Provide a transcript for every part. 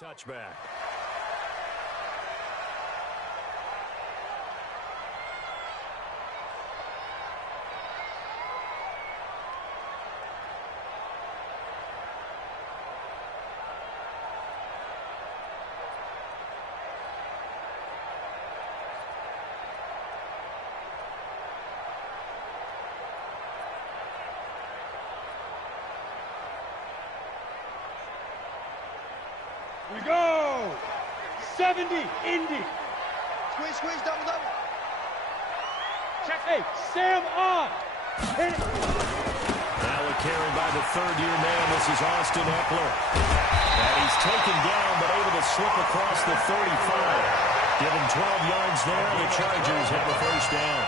touchback. We go! 70, Indy. Squeeze, squeeze, double, double. Check. Hey, Sam on. Hit it. Now a carry by the third-year man. This is Austin Eckler. And he's taken down, but able to slip across the 35. Given 12 yards there, the Chargers have a first down.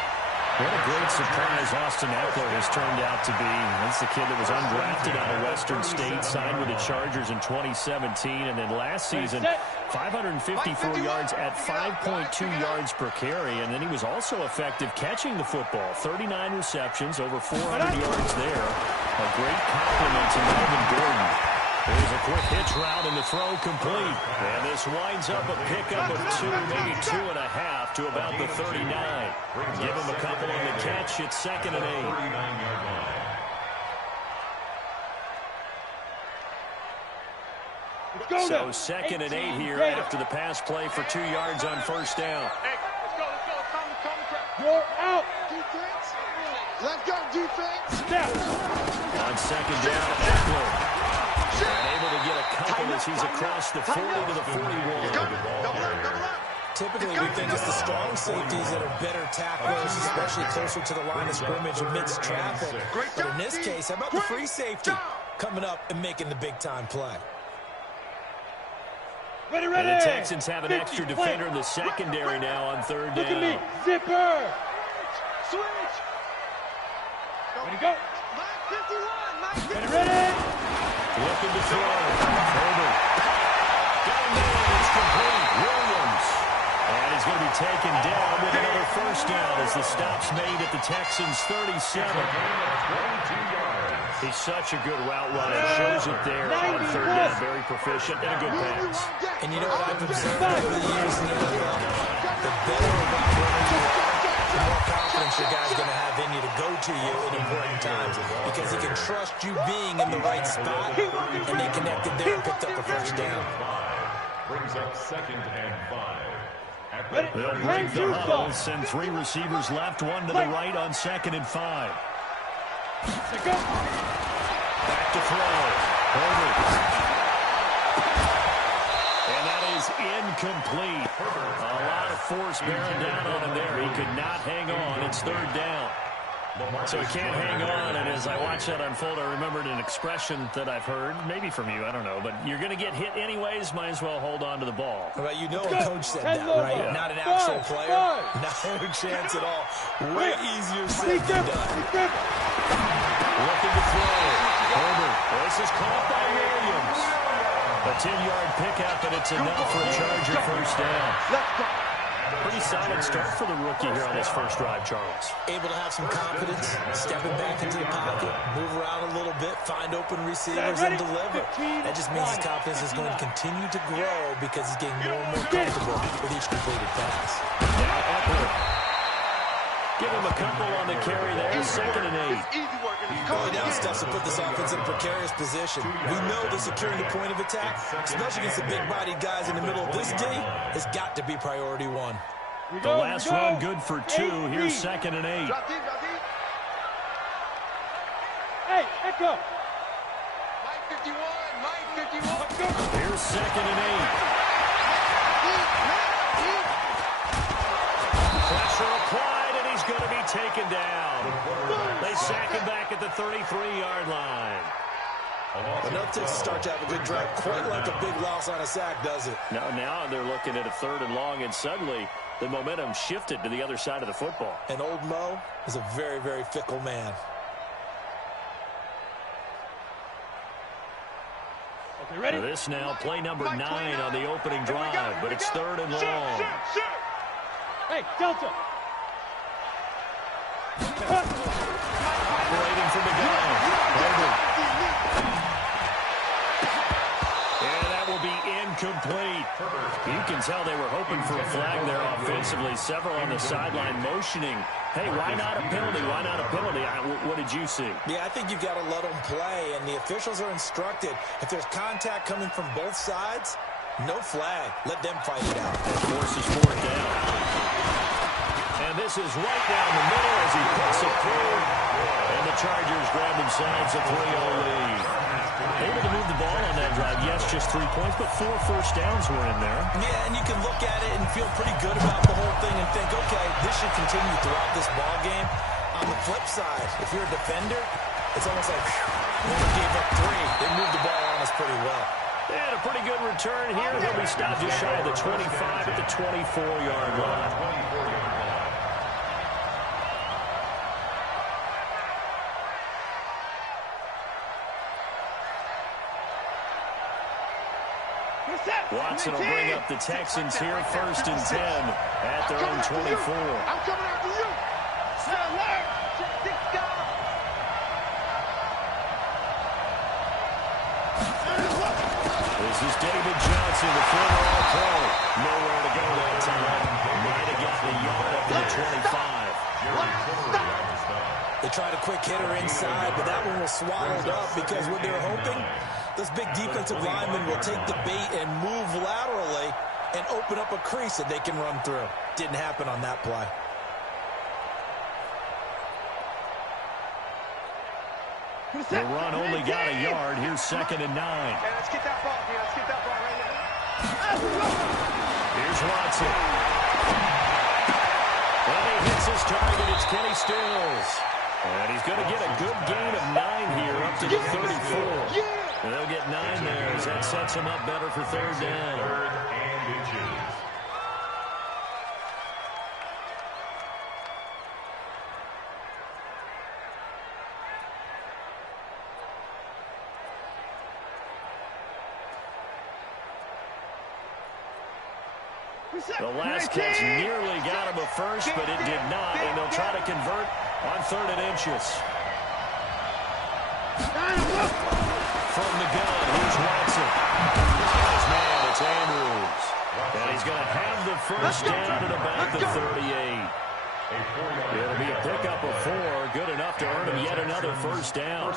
What a great surprise Austin Eckler has turned out to be. That's the kid that was undrafted out of Western State, signed with the Chargers in 2017, and then last season, 554 yards at 5.2 yards per carry, and then he was also effective catching the football. 39 receptions, over 400 yards there. A great compliment to Melvin Gordon. There's a quick hitch route, and the throw complete. And this winds up a pickup of 2, maybe 2.5 to about the 39. Give him a couple on the catch. It's 2nd and 8. So 2nd and 8 here after the pass play for 2 yards on first down. Hey, let's go. You're out. Defense. Let's go, defense. Step. On 2nd down, Eckler. And able to get a couple as he's across the 40 to the 41. Double up. Typically, we think it's the strong safeties that are better tacklers, especially closer to the line of scrimmage amidst traffic. But in this case, how about the free safety coming up and making the big-time play? Ready. And the Texans have an extra defender in the secondary now on third down. Look at me. Zipper. Switch. Ready, go. Mike 51. Ready. Looking to throw. Herbert. Got him there. It's complete. Williams. And he's going to be taken down with another first down as the stop's made at the Texans' 37. He's such a good route runner. Shows it there on third down. Very proficient and a good pass. And you know what I've observed over the years in the NFL? The better a route runner you are, the more confidence your guy's going to have in you to go to you in important times because he can trust you being in the right spot, and they connected there and picked up a first down. Brings up 2nd and 5. They'll break the huddle, send 3 receivers left, 1 to the right on 2nd and 5. Back to throw. Herbert. And that is incomplete. A lot of force bearing down on him there. He could not hang on. It's third down. So he can't hang on, and as I watch that unfold, I remembered an expression that I've heard, maybe from you, I don't know, but you're going to get hit anyways, might as well hold on to the ball. Well, you know a coach said that, right? Yeah. Not an actual player. No chance at all. Way easier said than done. Looking to throw. Herbert. This is caught by Williams. A 10-yard pickup, and it's enough for a Charger first down. Pretty solid start for the rookie here on his first drive, Charles. Able to have some confidence, stepping back into the pocket, move around a little bit, find open receivers, and deliver. That just means his confidence is going to continue to grow because he's getting more and more comfortable with each completed pass. Now Eckler. Give him a couple on the carry there, 2nd and 8. Going down steps to put this offense in a precarious position. We know that securing the point of attack, especially against the big-bodied guys in the middle of this game, has got to be priority 1. The last run good for 2. Here's 2nd and 8. Hey, Echo. Mike 51. Here's 2nd and 8. Pressure applied, and he's going to be taken down. They sack him back at the 33-yard line. Enough to start to have a good drive, quite like a big loss on a sack, does it? Now they're looking at a 3rd and long, and suddenly the momentum shifted to the other side of the football. And old Mo is a very, very fickle man. Okay, ready? This now, play number 9 on the opening drive, but it's 3rd and long. Hey, Delta. Operating from the gun. Herbert. And that will be incomplete. You can tell they were hoping for a flag there offensively. Several on the sideline motioning, hey, why not a penalty? Why not a penalty? What did you see? Yeah, I think you've got to let them play, and the officials are instructed. If there's contact coming from both sides, no flag. Let them fight it out. That forces fourth down. And this is right down the middle as he puts it through. And the Chargers grab themselves a 3-0 lead. Able to move the ball on that drive. Yes, just 3 points, but 4 first downs were in there. Yeah, and you can look at it and feel pretty good about the whole thing and think, okay, this should continue throughout this ball game. On the flip side, if you're a defender, it's almost like, when we gave up 3, they moved the ball on us pretty well. And a pretty good return here. He'll be stopped just shy of the 25 at the 24-yard line. Watson will bring up the Texans here, 1st and 10 at their own 24. I'm coming after you. Alert. Check this guy. This is David Johnson, the former All-Pro. Nowhere to go that time. Might have gotten a yard up to the 25. They tried a quick hitter inside, but that one was swallowed up because what they're hoping, this big defensive lineman will take the bait and move laterally and open up a crease that they can run through. Didn't happen on that play. The run only got a yard. Here's 2nd and 9. Hey, let's get that ball, man. Let's get that ball right now. Here's Watson. And he hits his target. It's Kenny Stills. And he's going to get a good gain of 9 here up to the 34. They'll get 9 there as that sets him up better for 3rd down. 3rd and inches. The last catch nearly got him a first, but it did not, and they'll try to convert on 3rd and inches. From the gun, here's Watson. His man, it's Andrews. And he's going to have the first down at about the 38. It'll be a pickup of 4, good enough to earn him yet another first down.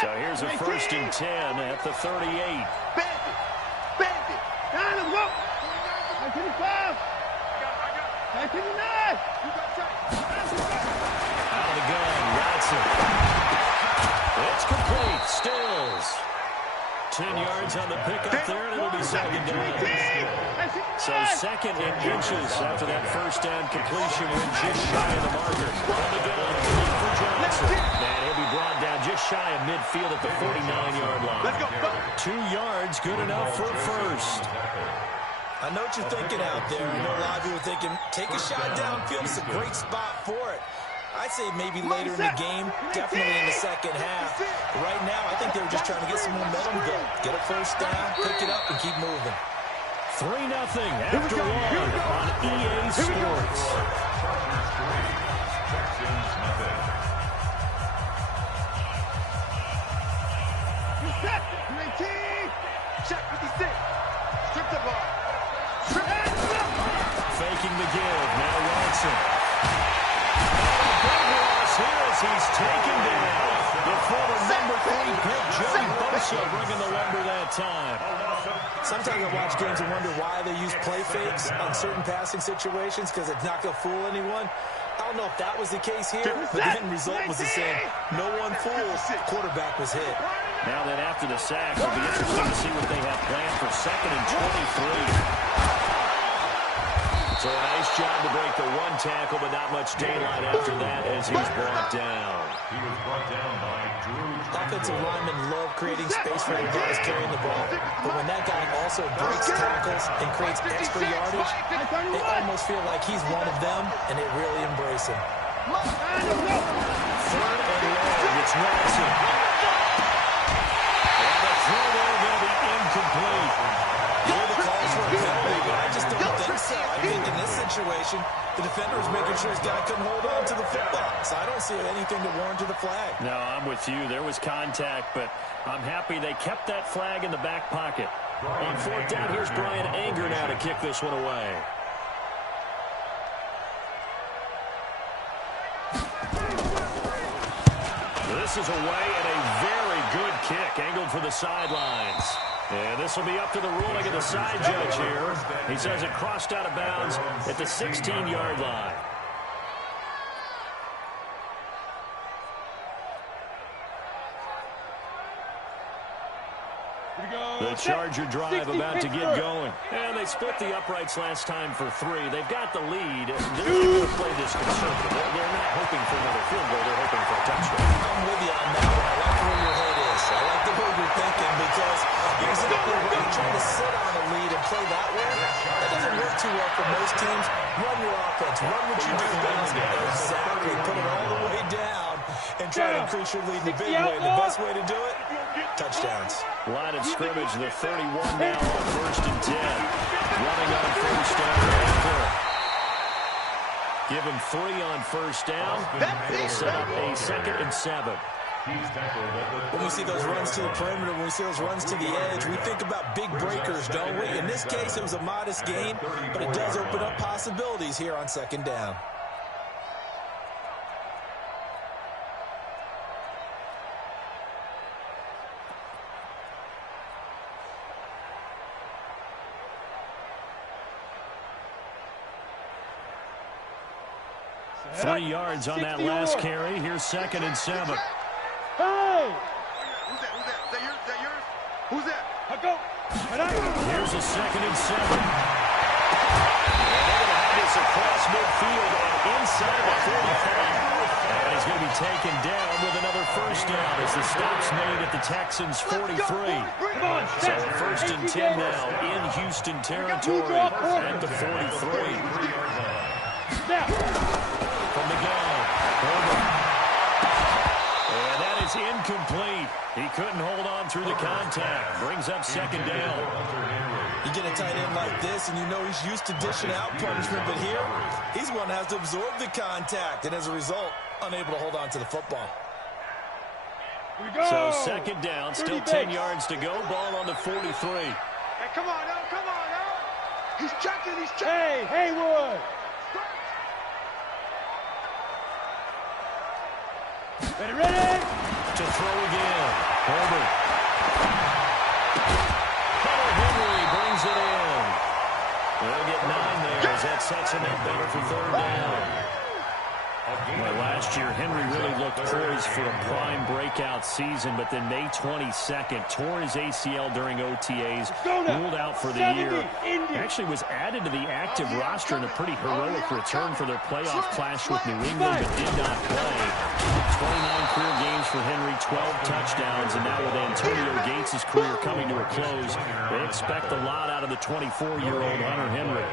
So here's a 1st and 10 at the 38. Bandit. Down and go. 25. I got 59. Out of the gun, Watson. It's complete. Stills. 10 yards on the pickup there, and it'll be 2nd down. So 2nd and inches after that first down completion went just shy of the marker. From the gun, for Johnson. And he'll be brought down just shy of midfield at the 49-yard line. 2 yards, good enough for a first. I know what you're thinking out there. I know a lot of you are thinking, take a shot downfield. It's a great spot for it. I'd say maybe later in the game, definitely in the second half. But right now, I think they were just trying to get some momentum built. Get a first down, pick it up, and keep moving. 3-0 after 1 on EA Sports. Texans nothing. Check 56. Strip the ball. Faking the give. Now Watson. Big loss here as he's taken down. The former number 3 pick, Joey Bosa, bringing the lumber that time. Sometimes I watch games and wonder why they use play fakes on certain passing situations because it's not going to fool anyone. I don't know if that was the case here, but the end result was the same. No one fooled. Quarterback was hit. Now that after the sack, it'll be interesting to see what they have planned for 2nd and 23. So a nice job to break the 1 tackle, but not much daylight after that as he's brought down. He was brought down by Drew. Offensive linemen love creating space for the guys carrying the ball. But when that guy also breaks tackles and creates extra yardage, they almost feel like he's one of them, and they really embrace him. 3rd and long, it's Watson. And the throw there going to be incomplete. Here the calls for a penalty, but I just don't think so. I think in this situation, The defender was making sure his guy couldn't hold on to the football. So I don't see anything to warrant to the flag. No, I'm with you. There was contact, but I'm happy they kept that flag in the back pocket. On fourth down, here's Brian Anger now to kick this one away. This is away and a very good kick, angled for the sidelines. And this will be up to the ruling of the side judge here. He says it crossed out of bounds at the 16-yard line. The Charger drive about to get going. And they split the uprights last time for 3. They've got the lead. They're going to play this conservative. They're not hoping for another field goal. They're hoping for a touchdown. I'm with you on that one. I like where your head is. I like the way you're thinking because here's the other way. Trying to sit on a lead and play that way, that doesn't work too well for most teams. Run your offense. Run what you do best. Exactly. Put it all the way down and try to increase your lead in the big way. The best way to do it, touchdowns. Line of scrimmage, the 31 now on 1st and 10. Running on 1st down. Give him 3 on 1st down. It'll set up a 2nd and 7. When we see those runs to the perimeter, when we see those runs to the edge, we think about big breakers, don't we? In this case, it was a modest gain, but it does open up possibilities here on 2nd down. Three yards on that last carry. Here's 2nd and 7. Hey! Who's that? Who's that? Is that yours? Is that yours? Who's that? I go. Here's a 2nd and 7. And they're going to have this across midfield and inside the 45. And he's going to be taken down with another 1st down as the stop's made at the Texans' 43. So 1st and 10 now in Houston territory at the 43. From the gun. And that is incomplete. He couldn't hold on through the contact. Brings up 2nd down. You get a tight end like this, and you know he's used to dishing out punishment, but here, he's one that has to absorb the contact, and as a result, unable to hold on to the football. So 2nd down, still 10 yards to go. Ball on the 43. Hey, come on now, come on now. He's checking, he's checking. Hey, Haywood. Ready? To throw again. Herbert. Henry brings it in. They'll get 9 there as that sets him up better for 3rd down. Well, last year, Henry really looked poised for a prime breakout season, but then May 22nd, tore his ACL during OTAs, ruled out for the year. Actually was added to the active roster in a pretty heroic return for their playoff clash with New England, but did not play. 29 career games for Henry, 12 touchdowns, and now with Antonio Gates' career coming to a close, they expect a lot out of the 24-year-old Hunter Henry.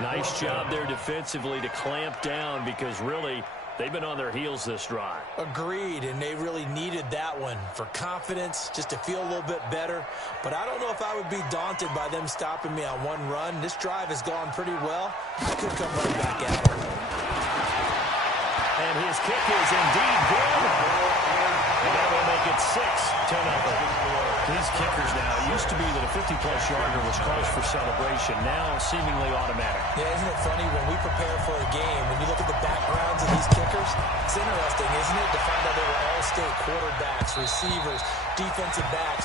Nice job there defensively to clamp down because really they've been on their heels this drive. Agreed, and they really needed that one for confidence, just to feel a little bit better. But I don't know if I would be daunted by them stopping me on one run. This drive has gone pretty well. I could come right back at it. And his kick is indeed good. And that will make it 6-0. These kickers now, it used to be that a 50-plus yarder was cause for celebration. Now, seemingly automatic. Yeah, isn't it funny when we prepare for a game, when you look at the backgrounds of these kickers, it's interesting, isn't it, to find out they were all-state quarterbacks, receivers, defensive backs,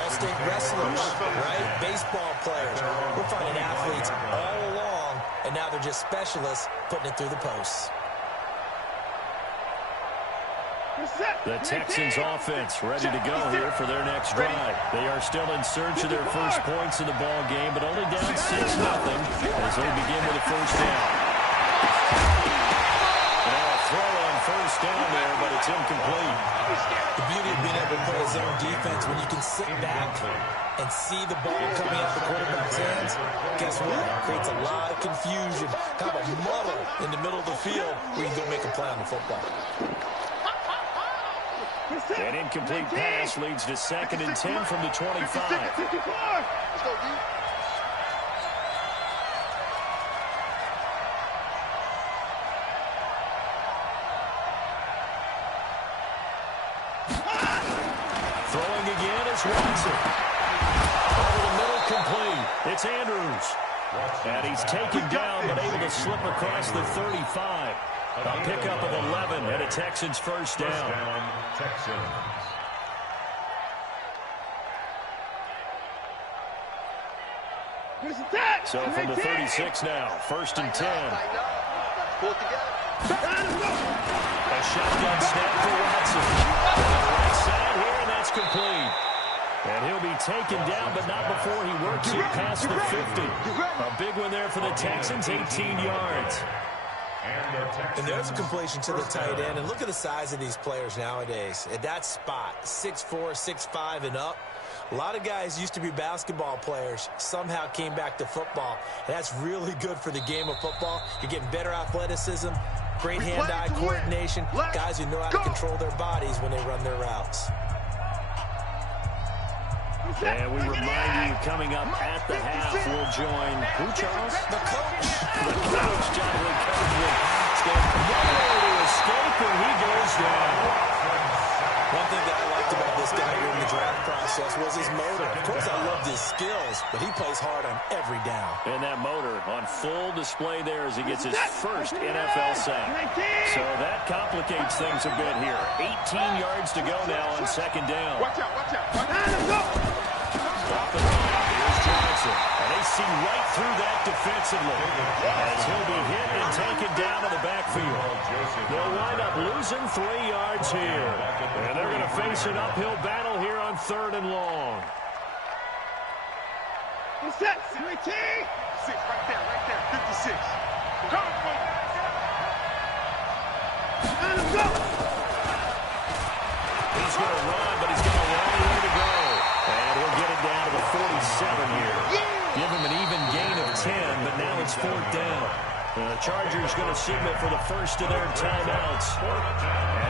all-state wrestlers, right? Baseball players. We're finding athletes all along, and now they're just specialists putting it through the posts. The Texans offense ready to go here for their next drive. They are still in search of their first points in the ball game, but only down 6-0 as they begin with a 1st down. Now a throw on 1st down there, but it's incomplete. The beauty of being able to play his own defense, when you can sit back and see the ball coming out of the quarterback's hands, guess what? It creates a lot of confusion, kind of a muddle in the middle of the field where you can go make a play on the football. An incomplete pass leads to 2nd and 10 from the 25. Throwing again is Watson. Over the middle, complete. It's Andrews. And he's taken down, but able to slip across the 35. A pickup of 11 and a Texans first down. Texans. So from the 36 now, 1st and 10. A shotgun snap for Watson. Right side here, and that's complete. And he'll be taken down, but not before he works it past the 50. A big one there for the Texans, 18 yards. And there's a completion to the tight end. And look at the size of these players nowadays. At that spot, 6'4", 6'5", and up. A lot of guys used to be basketball players, somehow came back to football. And that's really good for the game of football. You're getting better athleticism, great hand-eye coordination, guys who know how to control their bodies when they run their routes. And we remind you, coming up at the half, we'll join who, Charles? The coach. The coach, Jonathan Coachman. Nowhere to escape, and he goes down. One thing that I liked about this guy during the draft process was his motor. Of course, I loved his skills, but he plays hard on every down. And that motor on full display there as he gets his first NFL sack. So that complicates things a bit here. 18 yards to go now on 2nd down. Watch out, watch out. Off the line, here's Johnson. And they see right through that defensively as he'll be hit and taken down in the backfield. They'll wind up losing 3 yards here. And they're going to face an uphill battle here on 3rd and long. Set, 6 right there, 56. Come on. Let him go. He's going to run, but he's got a long way to go. And he'll get it down to the 47 here. Give him an even gain of 10, but now it's 4th down. The Chargers going to signal for the first of their timeouts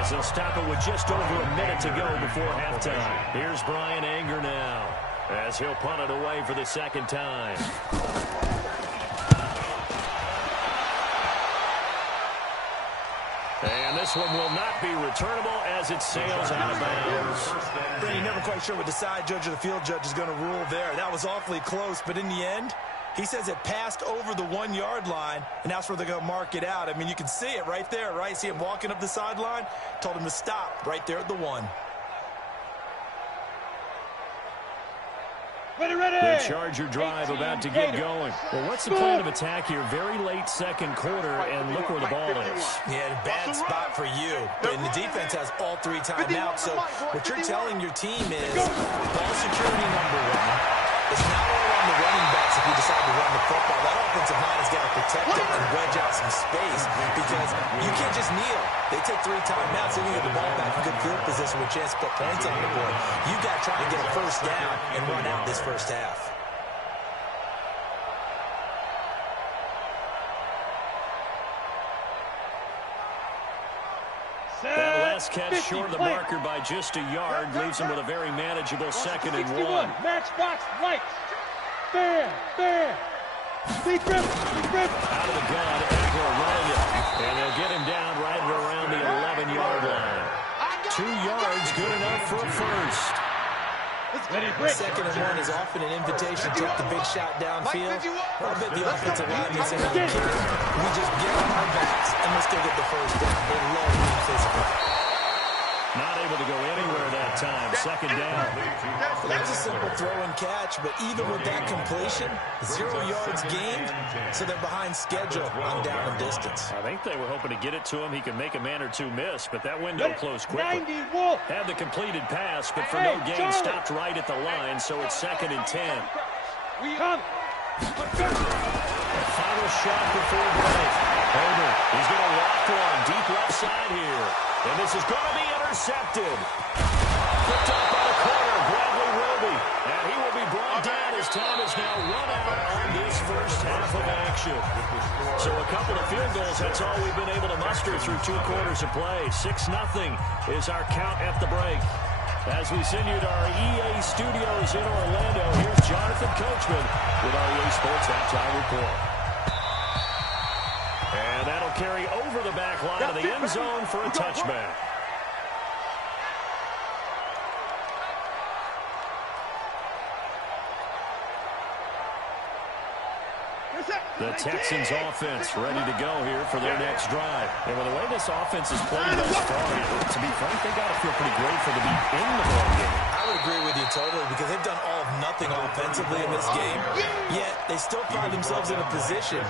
as they'll stop it with just over a minute to go before halftime. Here's Brian Anger now as he'll punt it away for the 2nd time. And this one will not be returnable as it sails out of bounds. You're never quite sure what the side judge or the field judge is going to rule there. That was awfully close, but in the end, he says it passed over the 1-yard line, and that's where they're going to mark it out. I mean, you can see it right there, right? See him walking up the sideline? Told him to stop right there at the 1. The Charger drive about to get going. Well, what's the plan of attack here? Very late 2nd quarter, and look where the ball is. Yeah, a bad spot for you. And the defense has all 3 timeouts. So what you're telling your team is ball security #1. It's not all on the running backs if you decide to run the football. That offensive line has got to protect it and wedge out some space because you can't just kneel. They take 3 timeouts, and you get the ball back in good field position with a chance to put points on the board. You got to try and get a first down and run out this first half. That last catch short of the marker by just a yard leaves him with a very manageable 2nd and 1. Matchbox right. Fair. Deep rip. Out of the gun, Eckler running it. And they'll get him down right around the 11-yard line. 2 yards, good enough for a first. 2nd and 1 is often an invitation to take the big shot downfield. I bet the offensive lineman saying, we just get on our backs and let's go get the first down. They love being physical. Not able to go anywhere that time. 2nd down. Well, that was a simple throw and catch, but even with that completion, 0 yards gained, so they're behind schedule on down and distance. I think they were hoping to get it to him. He could make a man or two miss, but that window closed quickly. 90 Wolf. Had the completed pass, but for no gain, stopped right at the line, so it's 2nd and 10. Come. Final shot before break. Homer, he's going to walk one deep left side here. And this is going to be intercepted. Picked up by the corner, Bradley Roby. And he will be brought down as time is now run out on this first half of action. So a couple of field goals, that's all we've been able to muster through 2 quarters of play. 6-0 is our count at the break. As we send you to our EA studios in Orlando, here's Jonathan Coachman with our EA Sports Halftime Report. And that'll carry over the back line of the end zone for a touchback. The Texans offense ready to go here for their next drive. And with the way this offense has played thus far, to be frank, they got to feel pretty grateful to be in the ball game. I would agree with you totally because they've done all of nothing offensively in this game, yet they still find themselves in a position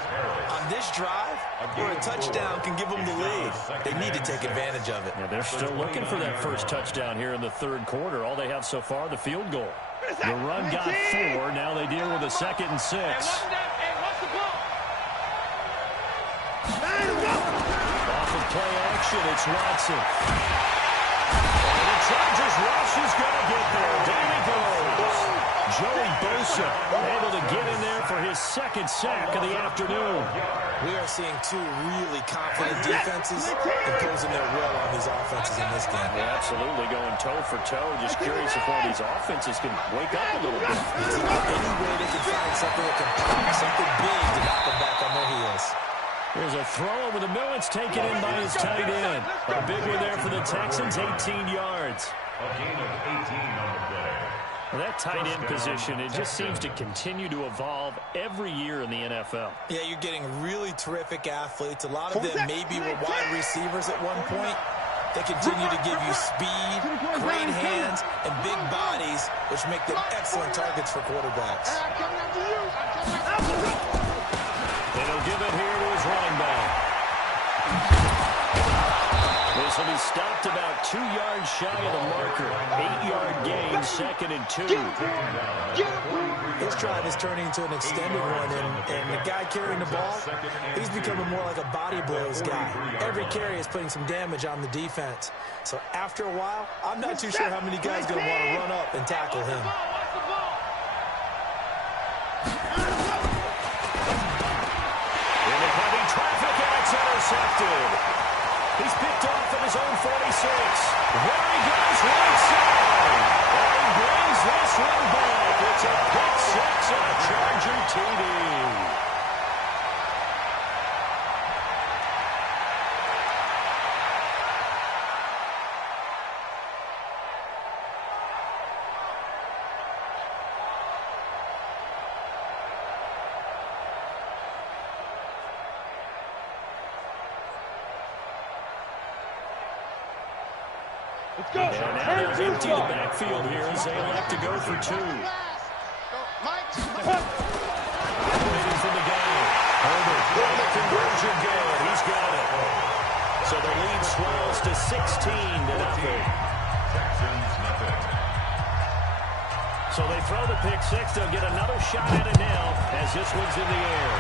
on this drive where a touchdown can give them the lead. They need to take advantage of it. Yeah, they're still looking for that first touchdown here in the third quarter. All they have so far, the field goal. The run got 4. Now they deal with a 2nd and 6. Off of play action, it's Watson. And the Chargers rush is going to get there. Down he goes. Joey Bosa able to get in there for his 2nd sack of the afternoon. We are seeing two really confident defenses imposing their will on these offenses in this game. Yeah, absolutely going toe for toe. Just curious if one of these offenses can wake up a little bit. It's about any way they can find something that can pop, something big to knock them back on their heels. Here's a throw over the middle. It's taken in by his tight end. A big one there for the Texans, 18 yards. A gain of 18 on the play. Well, that tight end position, it just seems to continue to evolve every year in the NFL. Yeah, you're getting really terrific athletes. A lot of them maybe were wide receivers at one point. They continue to give you speed, great hands, and big bodies, which make them excellent targets for quarterbacks. And he'll give it here to his running back. This will be stopped about 2 yards shy of the marker. 8-yard gain, 2nd and 2. This drive is turning into an extended one, and the guy carrying the ball, he's becoming more like a body blows guy. Every carry is putting some damage on the defense. So after a while, I'm not too sure how many guys are going to want to run up and tackle him. In the heavy traffic, and it's intercepted. He's picked off at his own 46. There he goes, right side. And he brings this one back. It's a pick 6 and a Charger TD. Let's go. And now they'll empty the backfield here as they elect to go for 2. Waiting for the guy. Herbert, will the conversion good? He's got it. So the lead swells to 16-0. Texans nothing. So they throw the pick 6. They'll get another shot at it now as this one's in the air.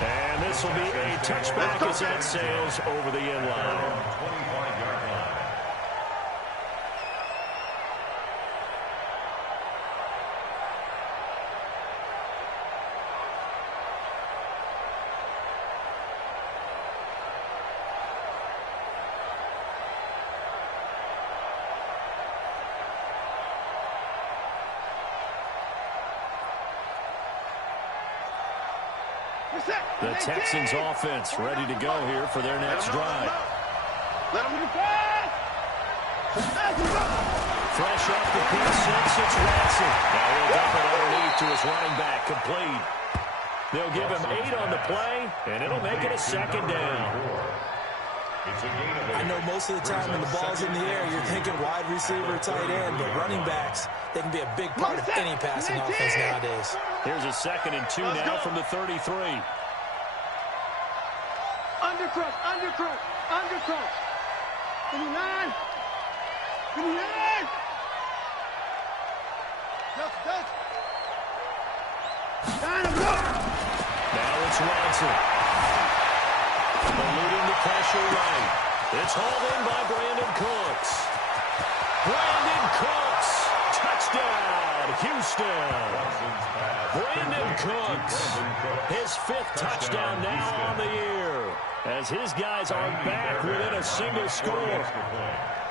And this will be a touchback as that sails over the end line. 25-yard line. The Texans offense ready to go here for their next drive. Fresh off the pick 6, it's Watson. Now he'll dump it underneath to his running back, complete. They'll give him 8 on the play, and it'll make it a 2nd down. I know most of the time when the ball's in the air, you're thinking wide receiver, tight end, but running backs, they can be a big part of any passing offense nowadays. Here's a 2nd and 2 now from the 33. Undercross, undercross, undercross. 29. 29. Now it's Watson. Eluding the pressure right. It's hauled in by Brandon Cooks. Brandon Cooks. Touchdown, Houston. Brandon Cooks. His 5th touchdown now on the year. As his guys are back within a single score.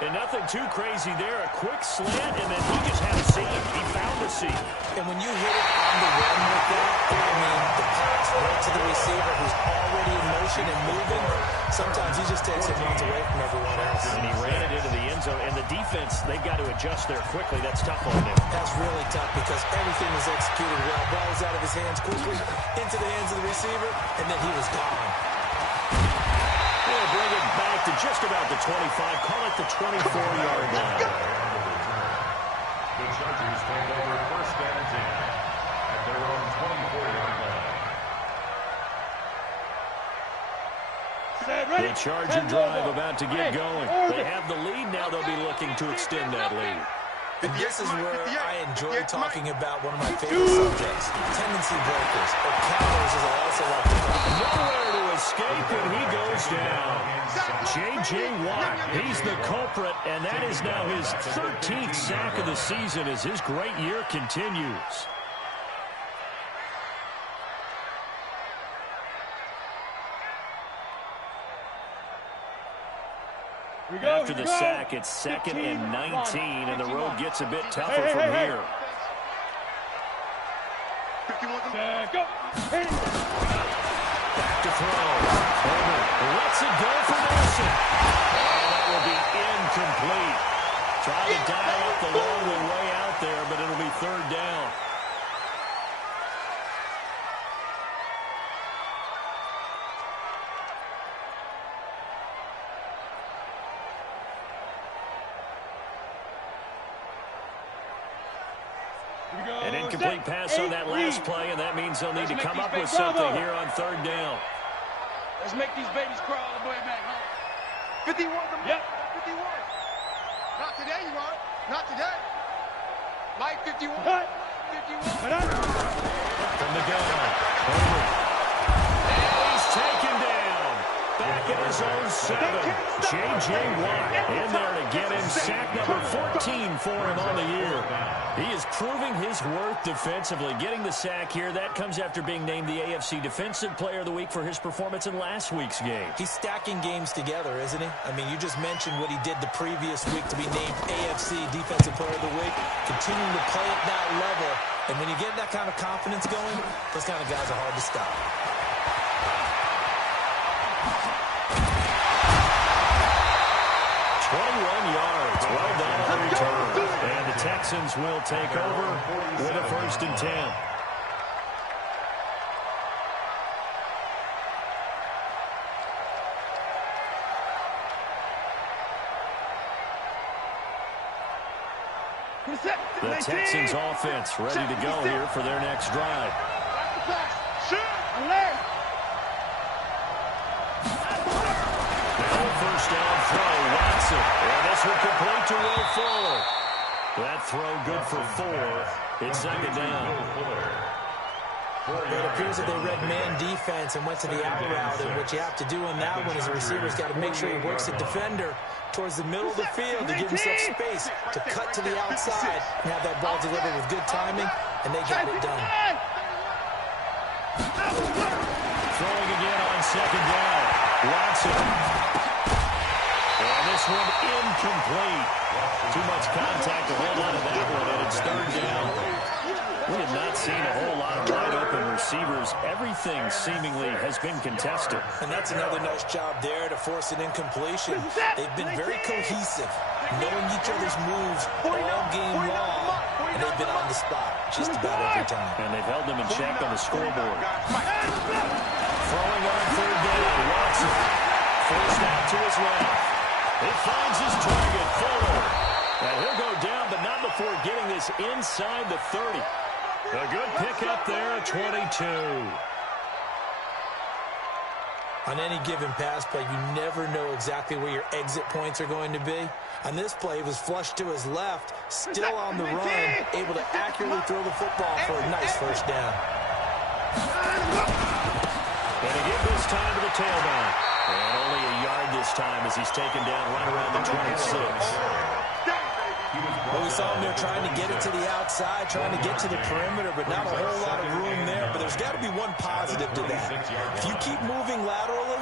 And nothing too crazy there. A quick slant, and then he just had a seam. He found the seam. And when you hit it on the run like that, I mean, the pass right to the receiver who's already in motion and moving, sometimes he just takes it and runs away from everyone else. And he ran it into the end and the defense, they've got to adjust there quickly. That's tough on them. That's really tough because everything was executed well. Ball was out of his hands quickly, into the hands of the receiver, and then he was gone. They'll bring it back to just about the 25. Call it the 24-yard line. The Chargers take over first and 10 at their own 24-yard line. The Charger drive about to get going. They have the lead. Now they'll be looking to extend that lead. And this is where I enjoy talking about one of my favorite subjects, tendency breakers, or counters as I also like to call them. Nowhere to escape, and he goes down. J.J. Watt, he's the culprit, and that is now his 13th sack of the season as his great year continues. After the sack, it's 2nd and 19, and the road gets a bit tougher from here. Back to throw. Over. Lets it go for Nelson. And that will be incomplete. Try to dial up the long one way out there, but it'll be 3rd down. An incomplete pass on that last play, and that means they'll need to come up with something here on 3rd down. Let's make these babies crawl all the way back home. 51. Yep. 51. Not today, you are. Not today. Light 51. 51. From the gun. Over. And he's taken down. Back at his own 7. J.J. Watt in there to get him. Sack number 14 for him on the year. He is proving his worth defensively. Getting the sack here, that comes after being named the AFC Defensive Player of the Week for his performance in last week's game. He's stacking games together, isn't he? I mean, you just mentioned what he did the previous week to be named AFC Defensive Player of the Week. Continuing to play at that level. And when you get that kind of confidence going, those kind of guys are hard to stop. Yards. Well done on the return. And the Texans will take over with a 1st and 10. The Texans offense ready to go here for their next drive. First down throw, Watson. And this will complete to Will Fuller. That throw good for 4. It's 2nd down. It appears that they read man defense and went to the out route. And what you have to do on that one is the receiver's got to make sure he works the defender towards the middle of the field to give himself space to cut to the outside and have that ball delivered with good timing, and they got it done. Throwing again on 2nd down. Watson. And this one incomplete. Too much contact to hold on to that one, and it's 3rd down. We have not seen a whole lot of wide-open receivers. Everything seemingly has been contested. And that's another nice job there to force an incompletion. They've been very cohesive, knowing each other's moves all game long, and they've been on the spot just about every time. And they've held them in check on the scoreboard. Throwing on 3rd down, Watson. Forced out to his left. He finds his target, Fuller. And he'll go down, but not before getting this inside the 30. A good pickup there, 22. On any given pass play, you never know exactly where your exit points are going to be. On this play, he was flushed to his left, still on the run, able to accurately throw the football for a nice 1st down. And to give this time to the tailback. And only a yard this time as he's taken down right around the 26. Well, we saw him there trying to get it to the outside, trying to get to the perimeter, but not a whole lot of room there. But there's got to be one positive to that. If you keep moving laterally,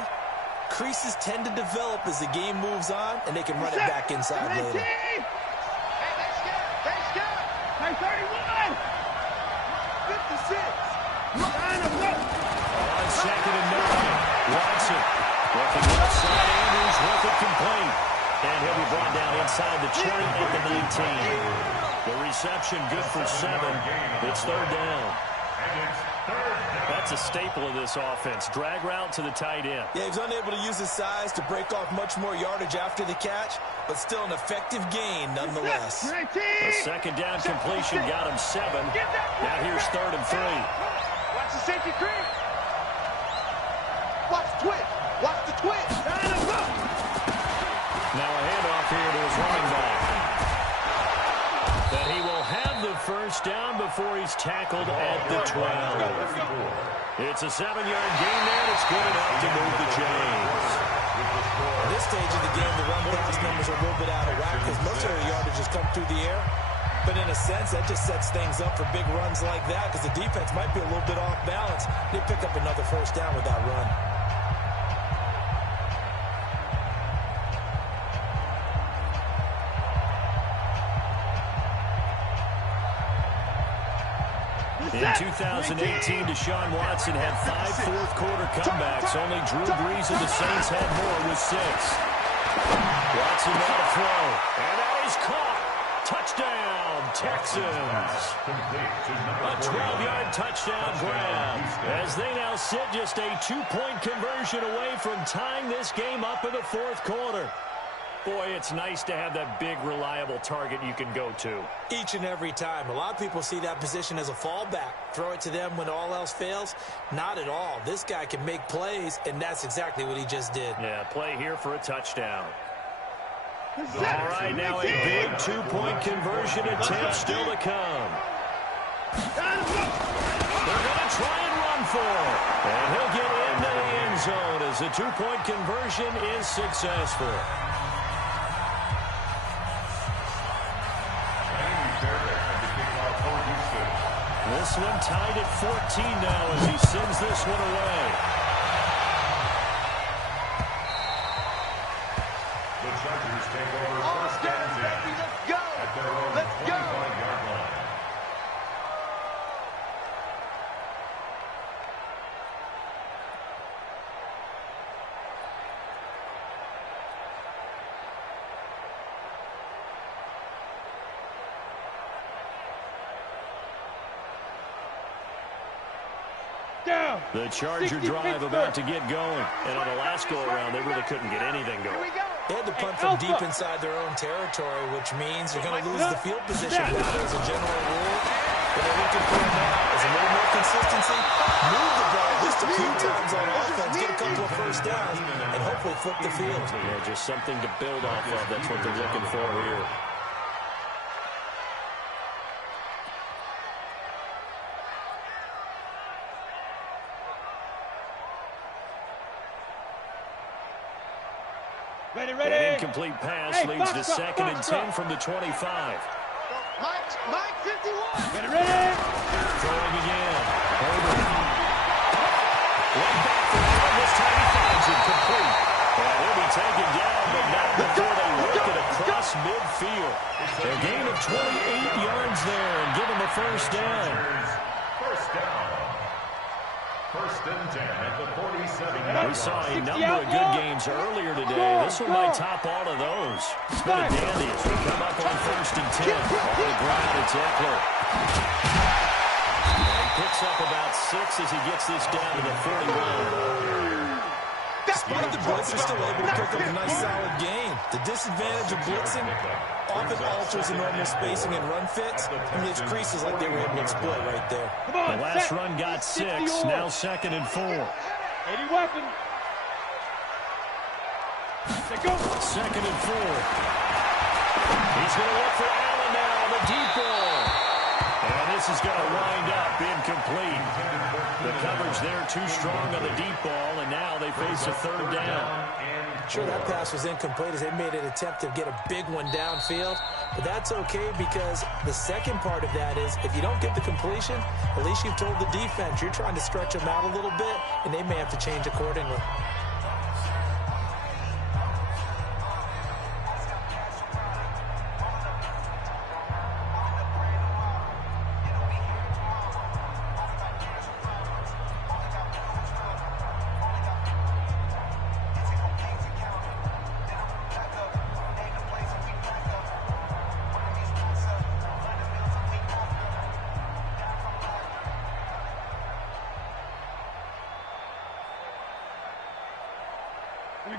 creases tend to develop as the game moves on, and they can run it back inside later. Hey, thanks, Scott. Hey, 31. 56. On 2nd and 9, Watson. Looking left side, Andrews with it complete. And he'll be brought down inside the 20 at the 19. The reception good for 7. It's third down. That's a staple of this offense. Drag route to the tight end. Yeah, he was unable to use his size to break off much more yardage after the catch, but still an effective gain nonetheless. A second down completion got him 7. Now here's third and 3. Watch the safety creep. Watch the twist. Watch the twist. Now a handoff here to his running back. That he will have the first down before he's tackled at the 12. It's a 7-yard gain there. It's good enough to move the chains. At this stage of the game, the run-pass numbers are a little bit out of whack because most of their yardage has come through the air. But in a sense, that just sets things up for big runs like that because the defense might be a little bit off balance. They pick up another first down with that run. In 2018, Deshaun Watson had 5 fourth-quarter comebacks. Only Drew Brees of the Saints had more with 6. Watson now to throw. And that is caught. Touchdown, Texans. A 12-yard touchdown grab. As they now sit just a 2-point conversion away from tying this game up in the fourth quarter. Boy, it's nice to have that big, reliable target you can go to. Each and every time. A lot of people see that position as a fallback. Throw it to them when all else fails. Not at all. This guy can make plays, and that's exactly what he just did. Yeah, play here for a touchdown. All right, now a big 2-point conversion attempt still to come. They're going to try and run for it. And he'll get into the end zone as the 2-point conversion is successful. This one tied at 14 now as he sends this one away. The Chargers take over first and 10 at their own 25-yard line. The Charger drive about to get going. And on the last go-around, they really couldn't get anything going. They had to punt from deep inside their own territory, which means they're going to lose the field position battle as a general rule. What they're looking for now is a little more consistency, move the ball just a few times on offense, get a couple of first downs, and hopefully flip the field. Yeah, just something to build off of. That's what they're looking for here. Ready. An incomplete pass leads to second and 10 from the 25. Mike 51. Ready. Throwing again. Over. Right back for him. This time he finds it complete. And he'll be taken down, but not before they work it across midfield. A gain of 28 yards there and give him a first down. First down. First and 10 at the 47. We saw a number of good games earlier today. This one might top all of those. It's been a dandy as we come up on first and 10. On the ground, it's Eckler. And he picks up about 6 as he gets this down to the 41. Despite the blitz, they're still able to pick up a nice solid gain. The disadvantage of blitzing often alters the normal spacing and run fits, and leaves creases like they were able to exploit right there. The last run got 6, now second and 4. 80 weapon. Second and 4. He's going to look for Allen now on the deep ball. And this is going to wind up incomplete. The coverage there too strong on the deep ball, and now they face a third down. Sure, that pass was incomplete as they made an attempt to get a big one downfield, but that's okay because the second part of that is if you don't get the completion, at least you've told the defense you're trying to stretch them out a little bit, and they may have to change accordingly.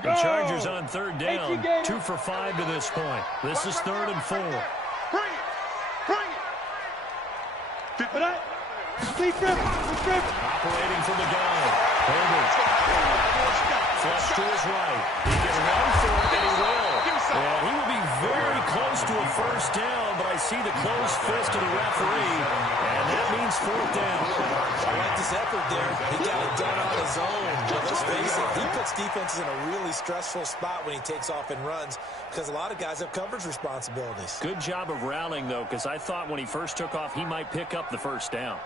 The Chargers on third down, 2 for 5 to this point. This is 3rd and 4. Bring it. Bring it. Operating from the gun. Herbert. Flush to his right. He can run for it, and he will. And he will be very close to a first down, but I see the closed fist of the referee, and that means 4th down. I like this effort there. He got it done on his own. But let's face it, he puts defenses in a really stressful spot when he takes off and runs because a lot of guys have coverage responsibilities. Good job of rallying, though, because I thought when he first took off, he might pick up the first down.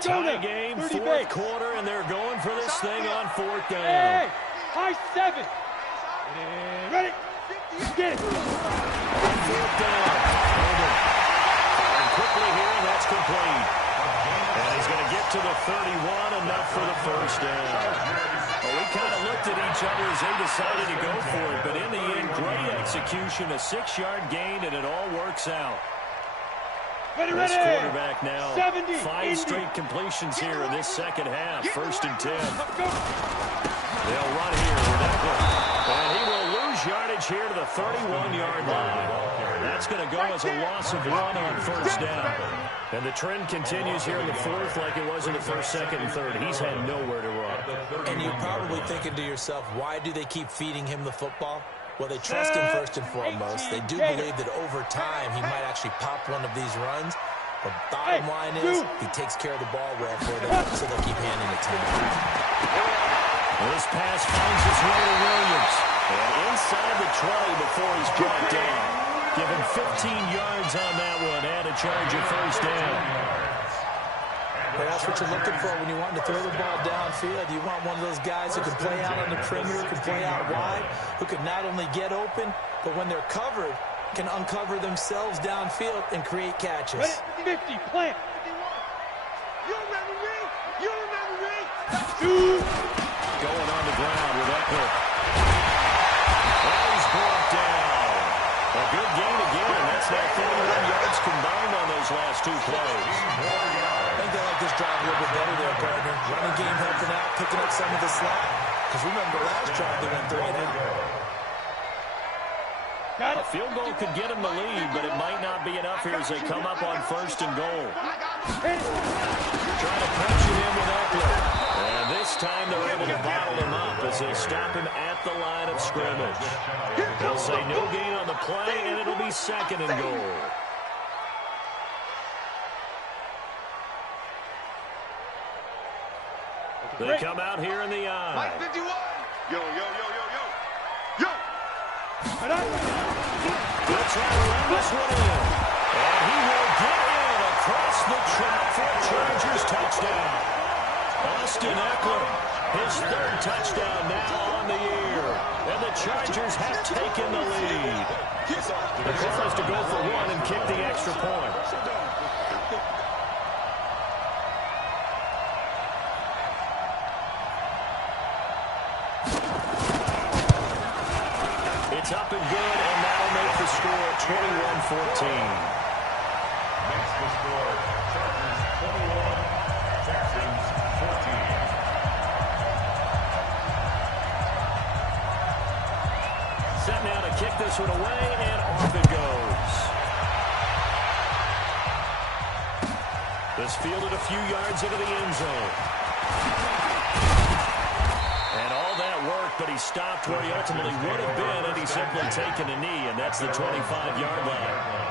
Tie game, 4th quarter, and they're going for this thing on 4th down. Hey, high 7. Ready? Get it. 4th down. Firing quickly here, and that's complete. And he's going to get to the 31, enough for the first down. Well, we kind of looked at each other as they decided to go for it, but in the end, great execution, a 6-yard gain, and it all works out. This quarterback now, 5 straight completions here in this second half. 1st and 10. They'll run here with Eckler. And he will lose yardage here to the 31-yard line. That's going to go as a loss of 1 on 1st down. And the trend continues here in the 4th like it was in the 1st, 2nd, and 3rd. He's had nowhere to run. And you're probably thinking to yourself, why do they keep feeding him the football? Well, they trust him first and foremost. They do believe that over time he might actually pop one of these runs. But bottom line is he takes care of the ball well for them, so they'll keep handing it to him. This pass finds its way to Williams. And inside the 20 before he's brought down. Give him 15 yards on that one and a Charger first down. Well, that's what you're looking for when you want to throw the ball downfield. You want one of those guys who can play out on the perimeter, can play out wide, who can not only get open, but when they're covered, can uncover themselves downfield and create catches. 50, plant. You remember me? You remember me? Going on the ground with Eckler. He's brought down. A good gain again, and that's now 31 yards combined on those last 2 plays. I think they like this drive a little bit better there, partner. Running game helping out, picking up some of the slack. Because remember, last drive they went 3 and out. A field goal could get him the lead, but it might not be enough here as they come up on 1st and goal. Trying to punch it in with Eckler. And this time they're able to bottle him up as they stop him at the line of scrimmage. They'll say no gain on the play, and it'll be 2nd and goal. They come out here in the eye. Mike 51. Yo, yo, yo, yo, yo. Yo! He'll try to run this one in. And he will get in across the track for a Chargers touchdown. Austin Eckler, his third touchdown now on the year. And the Chargers have taken the lead. The call is to go for one and kick the extra point. It's up and good, and that'll make the score 21-14. Makes the score Chargers 21, Texans 14. Set now to kick this one away, and off it goes. This fielded a few yards into the end zone. And all that work, but he stopped where he ultimately would have been had he simply taken a knee, and that's the 25-yard line.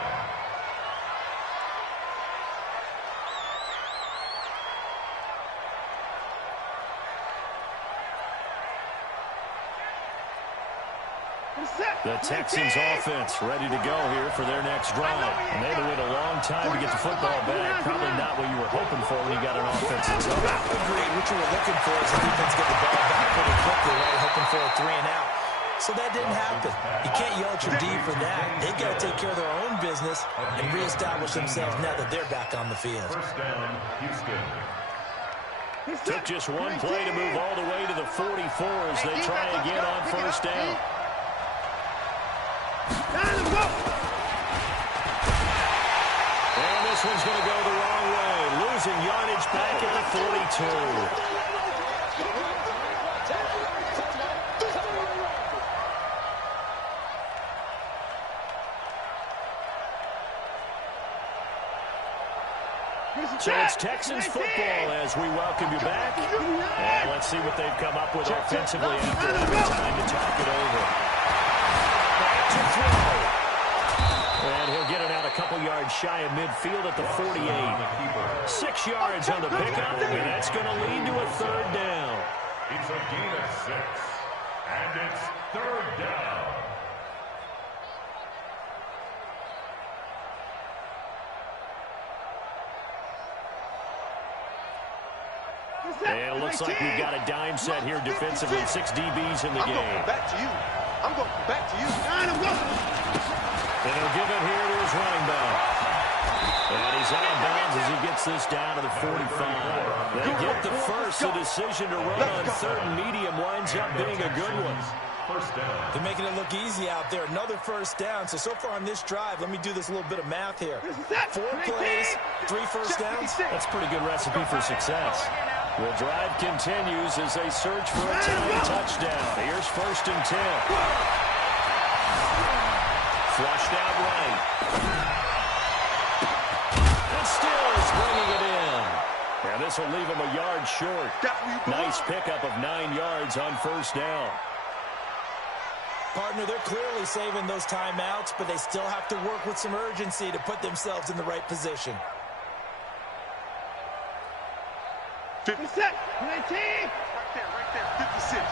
The Texans offense ready to go here for their next drive. And they had to wait a long time to get the football back. Probably not what you were hoping for when you got an offensive zone. Agreed. What you were looking for is the defense get the ball back pretty quickly, right? Hoping for a 3 and out. So that didn't happen. You can't yell at your D for that. They've got to take care of their own business and reestablish themselves now that they're back on the field. First down, Houston. Took just one play to move all the way to the 44 as they try again on first down. Let's go. And this one's going to go the wrong way. Losing yardage back at the 42. So it's Texans football as we welcome you back. And let's see what they've come up with offensively after having time to talk it over. Back to throw. And he'll get it out a couple yards shy of midfield at the 48. 6 yards on the pickup, and that's going to lead to a third down. It's a gain of 6, and it's third down. And it looks like we've got a dime set here defensively. 6 DBs in the game. I'm going back to you. I'm going back to you. And he'll give it here to his running back. And he's out of bounds as he gets this down to the 45. They get the first. The decision to run on third and medium winds up being a good one. First down. They're making it look easy out there. Another first down. So far on this drive, let me do this little bit of math here. 4 plays, 3 first downs. That's a pretty good recipe for success. The drive continues as they search for a tying touchdown. Here's first and 10. Flushed out right. And still is bringing it in. And this will leave him a yard short. Nice pickup of 9 yards on first down. Partner, they're clearly saving those timeouts, but they still have to work with some urgency to put themselves in the right position. 57, 19. Right there, 56.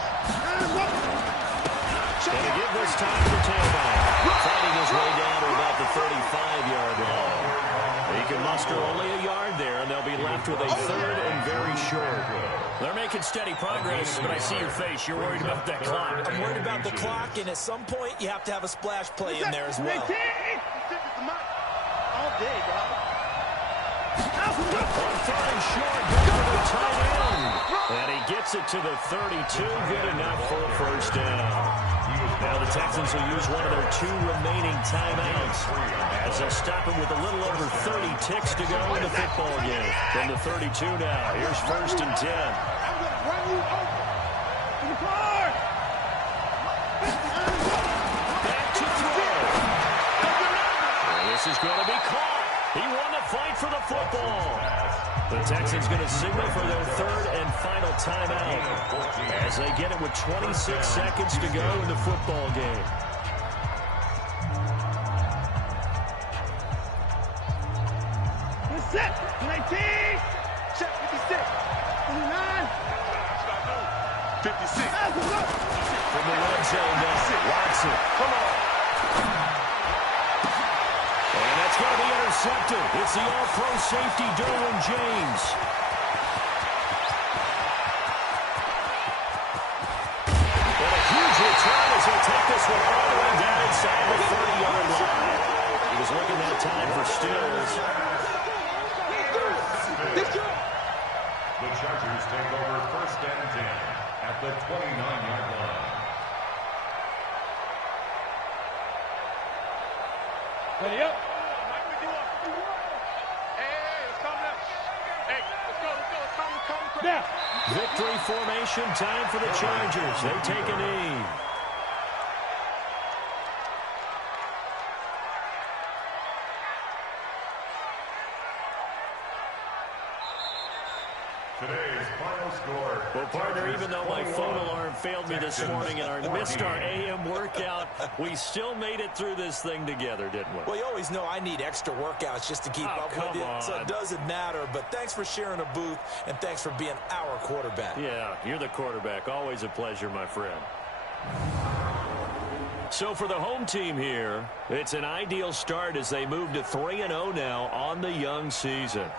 Going to give this time to the tailback. Fighting his way down to about the 35-yard line. He can muster only a yard there, and they'll be left with a third and very short. They're making steady progress, but I see your face. You're worried about that clock. I'm worried about the clock, and at some point, you have to have a splash play in there as well. All day, dog. On third and short, back to the tight end. And he gets it to the 32. Good enough for a first down. Now the Texans will use one of their 2 remaining timeouts as they'll stop him with a little over 30 ticks to go in the football game. From the 32 now, here's first and 10. I'm going to run you over. In the car. Back to throw. And this is going to be caught. He won the fight for the football. The Texans going to signal for their third and final timeout as they get it with 26 seconds to go in the football game. Set, 19. Check 56. 29. 56. From the red zone now, Watson. Come on. And that's going to be intercepted. It's the all-pro safety, Derwin James. And a huge return as he'll take this one all the way down inside the 30-yard line. He was looking that time for Stills. The Chargers take over 1st and 10 at the 29-yard line. Ready up. Now. Victory formation, time for the Chargers. They take a knee. Today's final score. Well, partner, even though my phone alarm failed me this morning and I missed our AM workout, we still made it through this thing together, didn't we? Well, you always know I need extra workouts just to keep up with you, so it doesn't matter. But thanks for sharing a booth, and thanks for being our quarterback. Yeah, you're the quarterback. Always a pleasure, my friend. So for the home team here, it's an ideal start as they move to 3-0 now on the young season.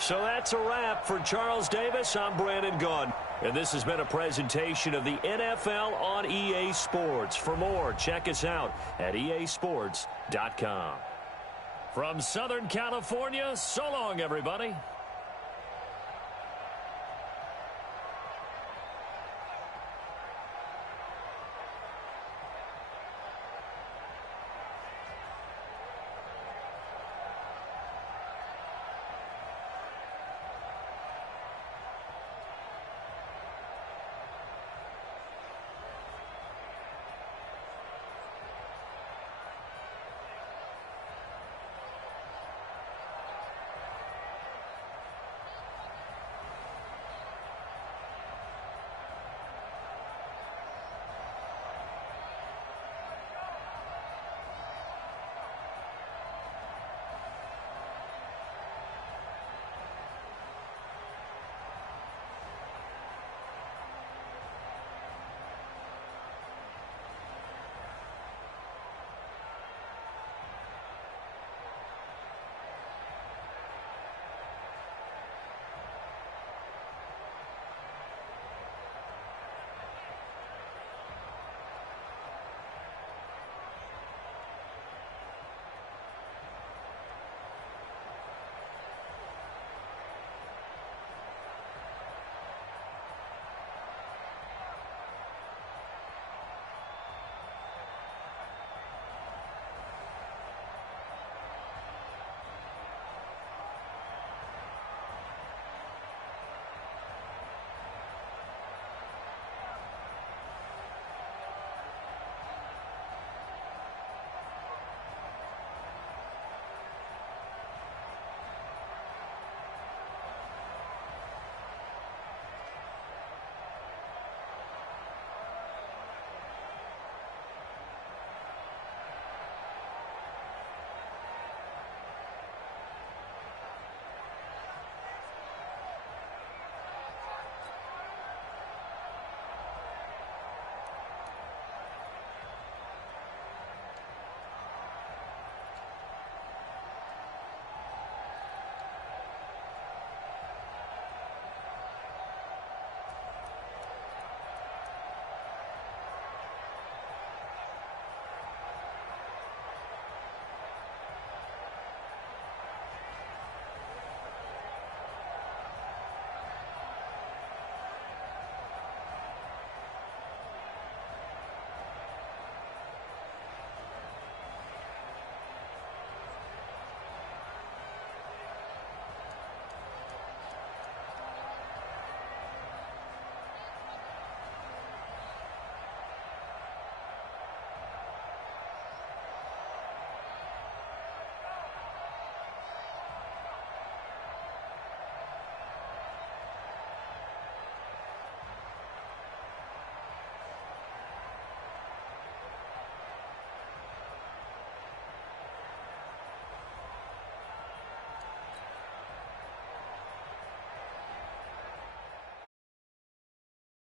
So that's a wrap for Charles Davis. I'm Brandon Gaudin. And this has been a presentation of the NFL on EA Sports. For more, check us out at easports.com. From Southern California, so long, everybody.